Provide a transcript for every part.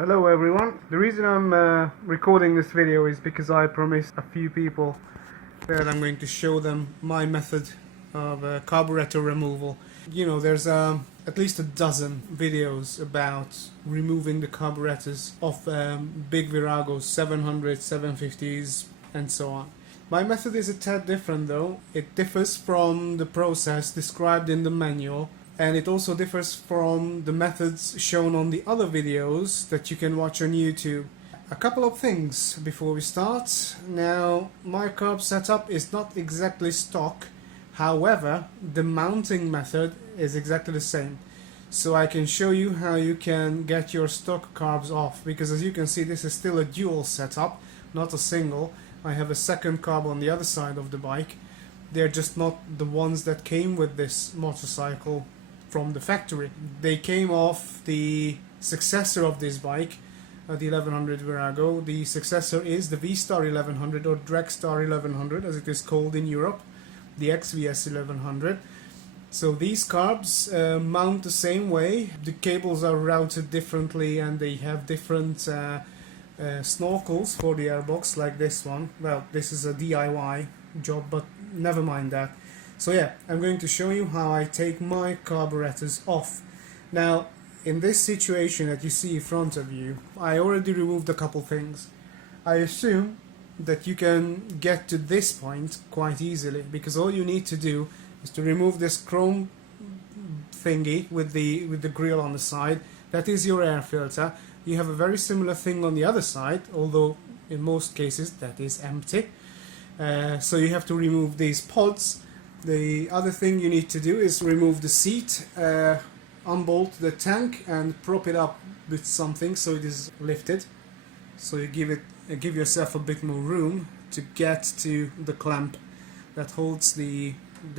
Hello everyone. The reason I'm recording this video is because I promised a few people that I'm going to show them my method of carburetor removal. You know, there's at least a dozen videos about removing the carburetors of big Viragos, 700, 750s and so on. My method is a tad different though. It differs from the process described in the manual, and it also differs from the methods shown on the other videos that you can watch on YouTube. A couple of things before we start. Now, my carb setup is not exactly stock, however, the mounting method is exactly the same. So I can show you how you can get your stock carbs off, because as you can see, this is still a dual setup, not a single. I have a second carb on the other side of the bike. They're just not the ones that came with this motorcycle from the factory. They came off the successor of this bike, the 1100 Virago. The successor is the V-Star 1100 or Dragstar 1100 as it is called in Europe, the XVS 1100. So these carbs mount the same way. The cables are routed differently and they have different snorkels for the airbox, like this one. Well, this is a DIY job, but never mind that. So yeah, I'm going to show you how I take my carburetors off. Now, in this situation that you see in front of you, I already removed a couple things. I assume that you can get to this point quite easily, because all you need to do is to remove this chrome thingy with the grill on the side. That is your air filter. You have a very similar thing on the other side, although in most cases that is empty. So you have to remove these pods. The other thing you need to do is remove the seat, unbolt the tank and prop it up with something so it is lifted. So you give yourself a bit more room to get to the clamp that holds the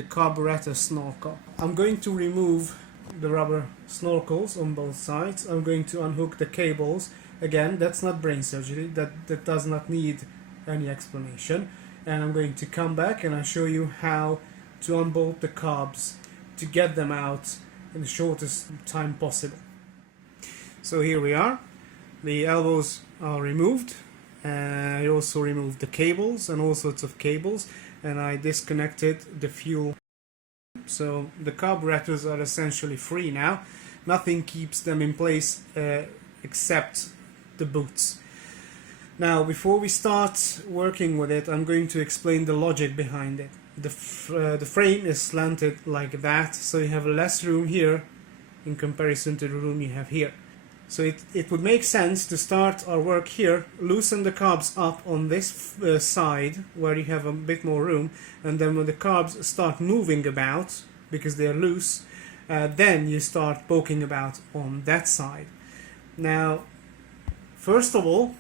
carburetor snorkel. I'm going to remove the rubber snorkels on both sides. I'm going to unhook the cables. Again, that's not brain surgery, that does not need any explanation. And I'm going to come back and I'll show you how to unbolt the carbs to get them out in the shortest time possible. So here we are. The elbows are removed. I also removed the cables and all sorts of cables, and I disconnected the fuel. So the carburetors are essentially free now. Nothing keeps them in place except the boots. Now, before we start working with it, I'm going to explain the logic behind it. The frame is slanted like that, so you have less room here in comparison to the room you have here. So it would make sense to start our work here, loosen the carbs up on this side where you have a bit more room, and then when the carbs start moving about, because they're loose, then you start poking about on that side. Now, first of all,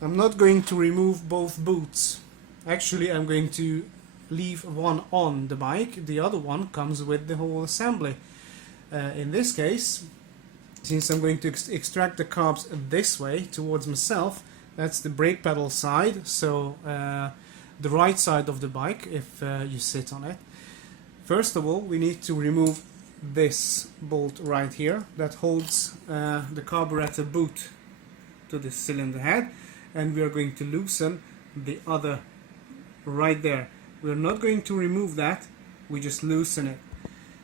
I'm not going to remove both boots. Actually, I'm going to leave one on the bike. The other one comes with the whole assembly. In this case, since I'm going to extract the carbs this way towards myself, that's the brake pedal side, so the right side of the bike if you sit on it. First of all, we need to remove this bolt right here that holds the carburetor boot to the cylinder head, and we are going to loosen the other right there. We're not going to remove that, we just loosen it.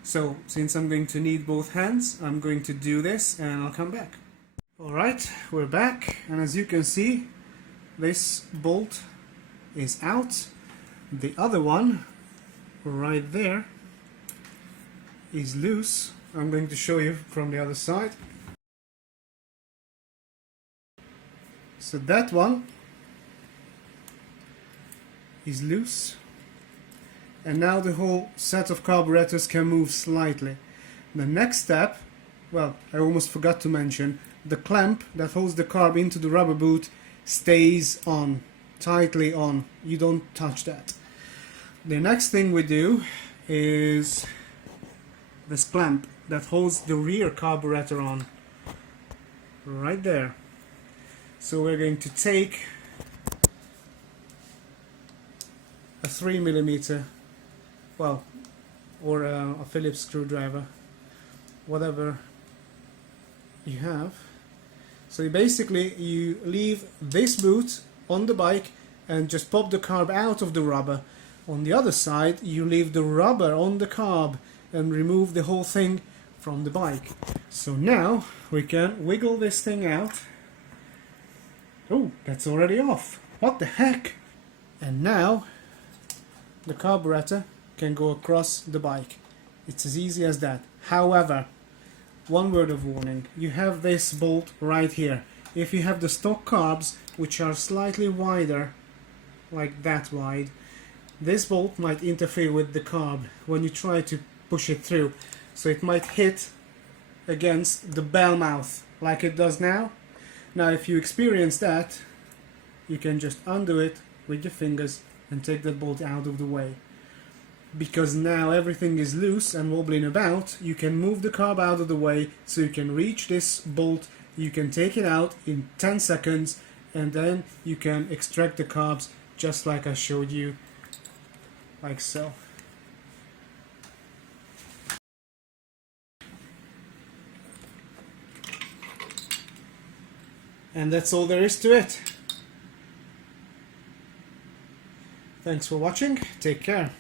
So, since I'm going to need both hands, I'm going to do this and I'll come back. Alright, we're back, and as you can see, this bolt is out. The other one, right there, is loose. I'm going to show you from the other side. So that one is loose. And now the whole set of carburetors can move slightly. The next step, well, I almost forgot to mention, the clamp that holds the carb into the rubber boot stays on, tightly on. You don't touch that. The next thing we do is this clamp that holds the rear carburetor on, right there. So we're going to take a 3mm, well, or a Phillips screwdriver, whatever you have. So basically you leave this boot on the bike and just pop the carb out of the rubber. On the other side you leave the rubber on the carb and remove the whole thing from the bike. So now we can wiggle this thing out. Oh, that's already off. What the heck? And now the carburetor can go across the bike. It's as easy as that. However, one word of warning, you have this bolt right here. If you have the stock carbs, which are slightly wider, like that wide, this bolt might interfere with the carb when you try to push it through. So it might hit against the bell mouth, like it does now. Now if you experience that, you can just undo it with your fingers and take that bolt out of the way. Because now everything is loose and wobbling about, you can move the carb out of the way so you can reach this bolt, you can take it out in 10 seconds, and then you can extract the carbs just like I showed you, like so. And that's all there is to it. Thanks for watching, take care.